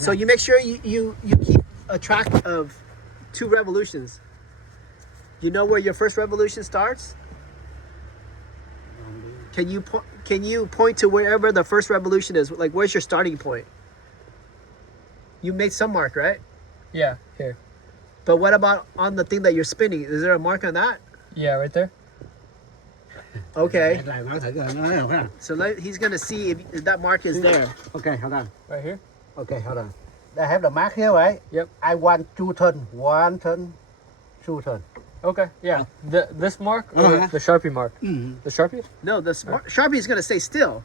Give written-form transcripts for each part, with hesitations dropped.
So you make sure you keep a track of 2 revolutions. You know where your first revolution starts? Can you point to wherever the first revolution is? Like, where's your starting point? You made some mark, right? Yeah, here. But what about on the thing that you're spinning? Is there a mark on that? Yeah, right there. Okay. Lại nói thử coi nó thấy không? So he's gonna see if that mark is there. Okay, hold on. Right here. Okay, hold on. I have the mark here, right? Yep. I want 2 turn. 1 turn, 2 turn. Okay, yeah. This mark or Uh-huh. the Sharpie mark? Mm-hmm. The Sharpie? No, the Sharpie is gonna stay still.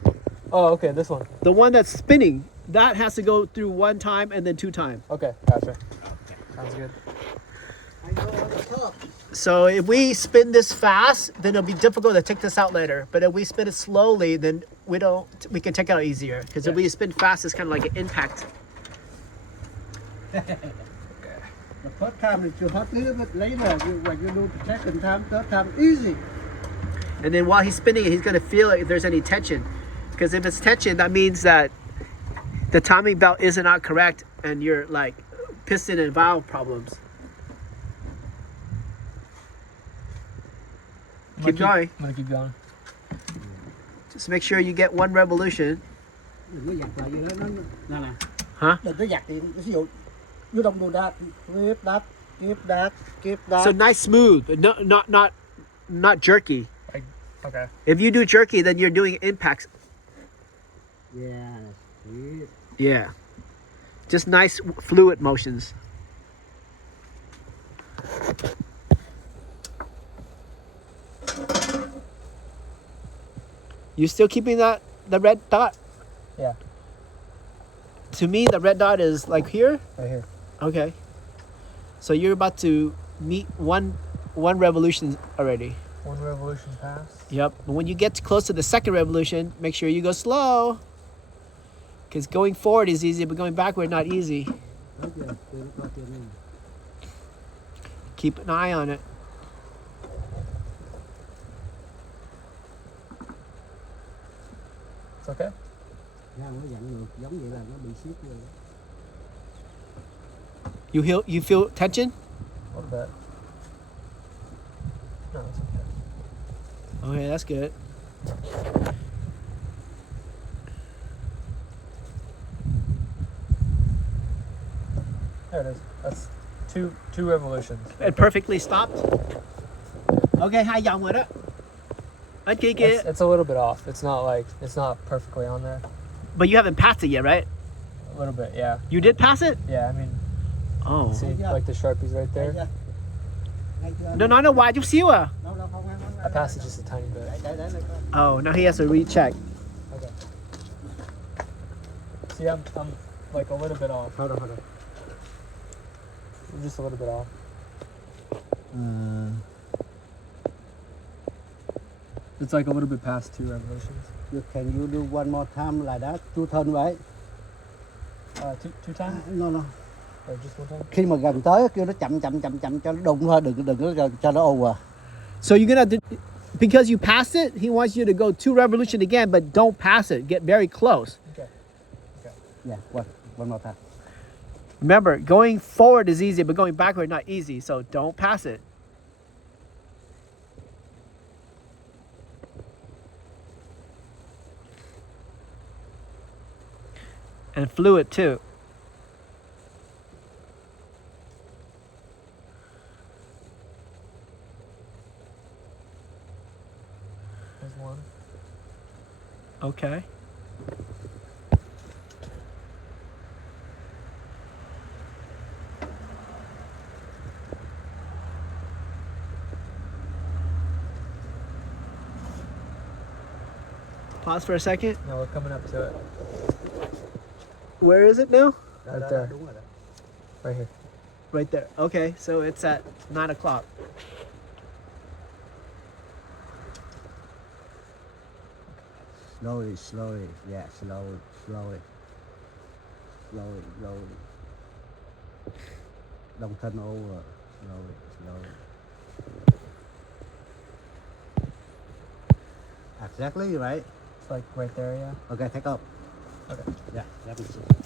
Oh, okay, this one. The one that's spinning, that has to go through 1 time and then 2 times. Okay, gotcha. Sounds good. I know on the top. So if we spin this fast, then it'll be difficult to take this out later. But if we spin it slowly, then we can take it out easier. Because if we spin fast, it's kind of like an impact. The first time is too hot, little bit later. When you do the second time, third time, easy. And then while he's spinning it, he's gonna feel if there's any tension. Because if it's tension, that means that the timing belt is not correct and you're like piston and valve problems. Keep going. I'm gonna keep going. Just make sure you get 1 revolution. Đừng có giặt lại gì đó, nó nè. Hả? Đừng có giặt thì ví dụ you don't do that, keep that, keep that, keep that. So nice, smooth, but not jerky. Okay. If you do jerky, then you're doing impacts. Yeah, sweet. Yeah. Just nice fluid motions. You still keeping the red dot? Yeah. To me, the red dot is like here. Right here. Okay. So you're about to meet one revolution already. 1 revolution pass. Yep. But when you get close to the second revolution, make sure you go slow. Because going forward is easy, but going backward not easy. Đó chưa? Chưa nó có chưa nè. Keep an eye on it. It's okay? Ra nó dặn ngược giống vậy là nó bị siết rồi. You feel tension? A little bit. No, it's okay. Okay, that's good. There it is. That's two revolutions. It perfectly stopped. Okay, 2 vòng rồi đó. Anh kia kia. It's a little bit off. It's not perfectly on there. But you haven't passed it yet, right? A little bit, yeah. You did pass it? Yeah, I mean, Oh. see, like the Sharpies right Ngay there. chưa? Ngay chưa? No, nó hoài chút xíu à. Đâu, đâu, không, không, I passed it just a tiny bit. Để coi. Oh, now he has to recheck. Okay. See, I'm like a little bit off. Hold on, hold on. I'm just a little bit off. It's like a little bit past 2 revolutions. Can you do one more time like that? 2 turn, right? Two times? No, no. Or just 1 time? Khi mà gần tới kêu nó chậm cho nó đụng thôi, đừng có cho nó over. So you're gonna have to, because you passed it, he wants you to go 2 revolution again, but don't pass it. Get very close. Okay. Yeah, one more time. Remember, going forward is easy, but going backward not easy. So don't pass it. And fluid too. There's 1. Okay. Pause for a second. Now we're coming up to it. Where is it now? Right there. Đúng rồi đó. Right here. Right there. Okay, so it's at 9 o'clock. Slowly. Yeah, slowly. Don't turn over. Slowly. Exactly right. It's like right there, yeah. Okay, take off. Okay. Yeah, let me see.